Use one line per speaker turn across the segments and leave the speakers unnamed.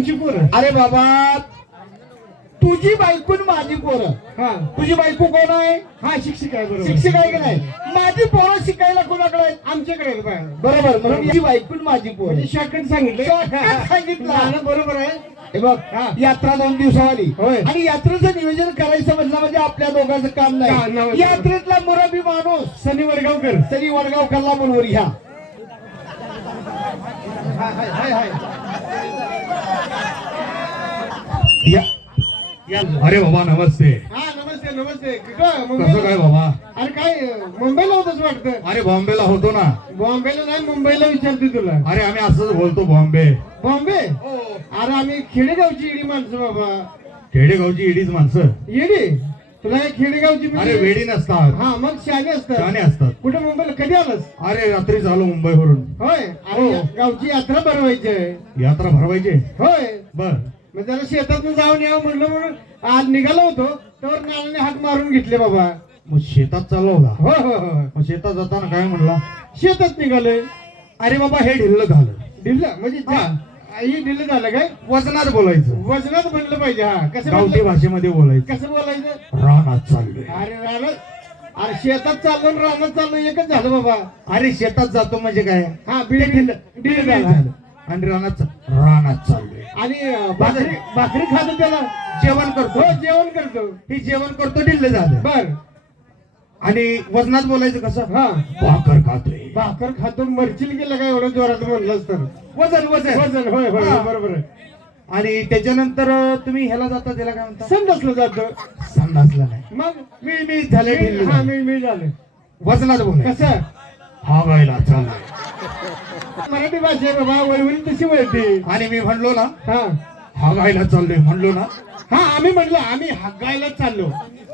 तुमची पोरं.
अरे बाबा तुझी बायको आणि माझी पोरं.
हा.
तुझी बायको कोण आहे?
हा शिक्षक आहे बरोबर.
शिक्षक आहे की नाही? माझी पोरं शिकायला कोणाकडे आहेत?
आमच्याकडे आहे.
बरोबर म्हणून तुझी बायको आणि माझी पोरं.
म्हणजे सांगितलं.
सांगितलं.
बरोबर आहे.
हे बघ
हा.
यात्रा दोन दिवसावाली.
होय.
आणि यात्रेचं नियोजन करायचं म्हटलं म्हणजे आपल्या दोघांचं काम
काम
नाही
नाही.
यात्रेतला मुरबी माणूस.
सनी वडगावकर.
तरी वडगाव कल्ला बरोबर ह्या
हाय हाय हाय.
या या अरे बाबा नमस्ते.
हा नमस्ते नमस्ते. कुठं
कसं
मुंबईला
काय बाबा?
अरे काय मुंबईला होतच वाटतं?
अरे बॉम्बेला होतो ना.
बॉम्बेला नाही मुंबईला विचारते तुला.
अरे आम्ही असंच बोलतो बॉम्बे.
बॉम्बे? अरे आम्ही खेडेगावची इडी माणसं बाबा.
खेडेगावची इडीच माणसं?
इडी? तुला खेडेगावची
अरे
म्हणजे-
वेडी नसतात.
हा मग शाने असतात.
शाने असतात.
कुठे मुंबईला? कधी आलास?
अरे रात्री झालो मुंबईवरून.
होय. अरे
हो.
गावची यात्रा भरवायची आहे.
यात्रा भरवायची?
होय.
बर.
मग जरा शेतातून जाऊन यावं म्हणलं म्हणून आज निघालो होतो तर नानाने हात मारून घेतले बाबा.
मग शेतात चाललो का
हो हो हो.
मग शेतात जाताना काय म्हणला?
शेतात निघालोय.
अरे बाबा हे ढिल्ल झालं.
दिलं म्हणजे
हा.
जा- ही दिलं झालं काय?
वजनात बोलायचं.
वजनात म्हणलं पाहिजे हा. कसं
गावठी
म्हणलं?
भाषेमध्ये बोलायचं.
कसं बोलायचं?
रानात चाललोय.
अरे रानात अरे शेतात चाललो आणि रानात चाललो एकच झालं बाबा.
अरे शेतात जातो म्हणजे काय?
हा बीड
ढिल्ल ढिल्ल
झाला.
आणि रानात चा- रानात चाललोय
आणि भाकरी भाकरी खातो त्याला
जेवण करतो.
हो जेवण करतो.
हे जेवण करतो ढिल्ल झालं.
बर.
आणि वजनात बोलायचं कसं?
हा.
भाकर खातोय.
भाकर खातो मरचिल गेलं काय एवढं जोरात म्हणलंस तर
वजन वजन.
वजन होय होय
हा.
बरोबर आहे.
आणि त्याच्यानंतर तुम्ही ह्याला जाता त्याला काय म्हणता?
समजलं जातं.
संडासला नाही.
मग?
मी मी झाले
मी- हा मी मी झालं.
वजनात बोलाय
कसं?
हा गायला चाललोय
मराठी भाषा बाबा वळवळी तशी वळते?
आणि मी म्हणलो ना
हा.
हा गायला चाललोय म्हणलो ना.
हा आम्ही म्हणलो आम्ही हगायला चाललो.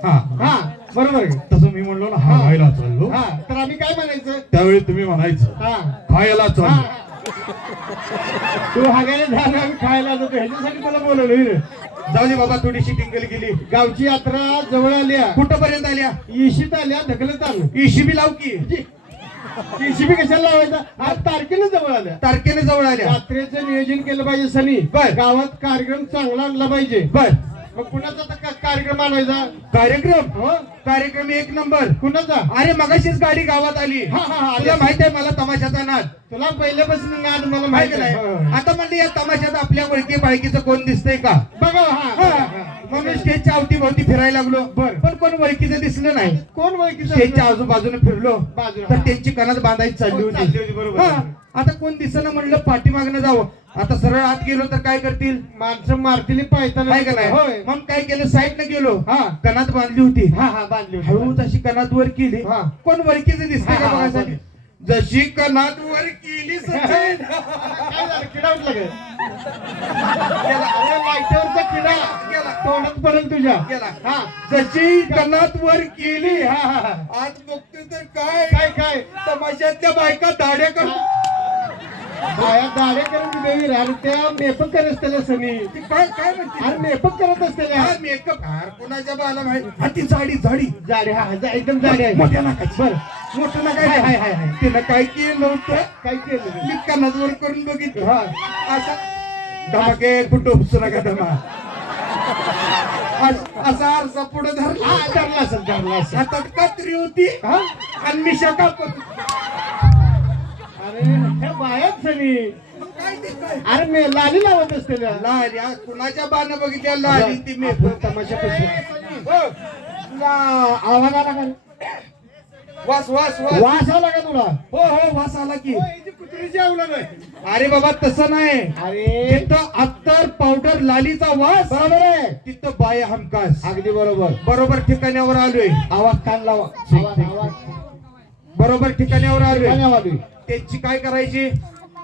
हा.
हा बरोबर आहे.
तसं मी म्हणलो ना हा.
हा.
गायला चाललो.
हा तर आम्ही काय म्हणायचं?
त्यावेळी तुम्ही म्हणायचं
हा.
खायला
हा.
चाललो
तू हागायला झालं आम्ही खायला जातो. ह्याच्यासाठी मला बोलवलं
जाऊ दे बाबा थोडीशी टिंगल गेली.
गावची यात्रा जवळ आल्या.
कुठपर्यंत आल्या?
इशीत आल्या ढकलत आलं.
इशिबी लाव की.
इशीबी कशाला लावायचा? आज तारखेला जवळ आल्या.
तारखेने जवळ आल्या.
यात्रेचं नियोजन केलं पाहिजे सनी.
बर.
गावात कार्यक्रम चांगला आणला पाहिजे.
बर.
मग कुणाचा आता का- कार्यक्रम आणायचा?
कार्यक्रम?
हो.
कार्यक्रम एक नंबर.
कुणाचा?
अरे मगाशीच गाडी गावात आली.
हा, हा, हा,
तुला. माहीत आहे मला तमाशाचा नाद.
तुला पहिल्यापासून नाद मला
माहीत
माहिती
नाही.
नाही
आता म्हणले या तमाशात आपल्या ओळखी पाळखीचं कोण दिसतंय का?
बघा हा.
हा. म्हणून स्टेजच्या अवती भोवती फिरायला लागलो.
बर.
पण कोण ओळखीचं दिसलं नाही.
कोण ओळखीचं
स्टेजच्या आजूबाजूने फिरलो.
बाजूला,
तर
हा.
त्यांची कणात बांधायची चालली
हो, चालली होती,
होती
बरोबर.
हा. आता कोण दिसणं म्हणलं पाठीमागनं जावं. आता सरळ आत गेलो तर काय करतील?
माणसं मारतील पायताना
काय का नाही?
होय.
मग काय केलं? साईडने गेलो.
हा.
कणात बांधली होती.
हा हा बांधली होती.
हळूच अशी कणात वर केली.
हा.
कोण
हा,
का
हा,
बघायसाठी जशी कणात वर केली
काय झालं किडा उठला काय अरे लाईटवरचा किडा
गेला.
तोंडात पडेल तुझ्या
गेला.
हा.
जशी कणात वर केली
हा हा हा.
आज बघतोय तर काय?
काय काय?
तमाशातल्या बायका दाड्या करतात
बाया दाढे करून देवी अरे त्या मेकअप करत असतेल्या सनी.
ती काय काय म्हणते?
अरे मेकअप करत असतेल्या
हा मेकअप. हार कोणाच्या बाला माहिती? हा ती जाडी जाडी.
जाडे हा जा- एकदम जाडे आहे.
मोठ्या नाकाची
बर.
मोठं
हाय, हाय, हाय, हाय.
तिनं काय केलं नव्हतं
काय केलं?
मी वर करून बघितलं.
हा.
असा धमाके कुठं उपसू नका धमा. अस- असा आरसा पुढे धरला.
हा धरला असेल धरला असेल.
हातात कात्री होती.
हा.
आणि मिशा कापत
अरे हे बायाच सनी.
काय ते काय
अरे मे लाली लावत असतेल्या
लाली आ, कुणाच्या बाण बघितल्या? लाली ती मी.
तमाशा पैसे आवाज आला का रे?
वास वास वास.
वास आला का तुला?
हो हो वास आला की. अरे बाबा तसं नाही.
अरे.
तिथं अत्तर पावडर लालीचा वास.
बरोबर आहे.
तिथं बाय हमकास
अगदी बरोबर.
बरोबर ठिकाण्यावर आलोय.
आवाज कान लावा. आवाज आवाज.
बरोबर ठिकाण्यावर आलोय.
गाण्या वाजवी.
त्यांची काय करायची?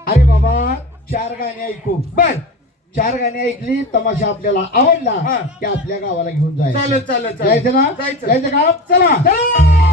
अरे बाबा चार गाणी ऐकू.
बर.
चार गाणी ऐकली तमाशा आपल्याला आवडला
हा.
की आपल्या गावाला घेऊन जायचं.
चालत चालत
जायचं ना?
जायचं.
जायचं का?
चला.
चला.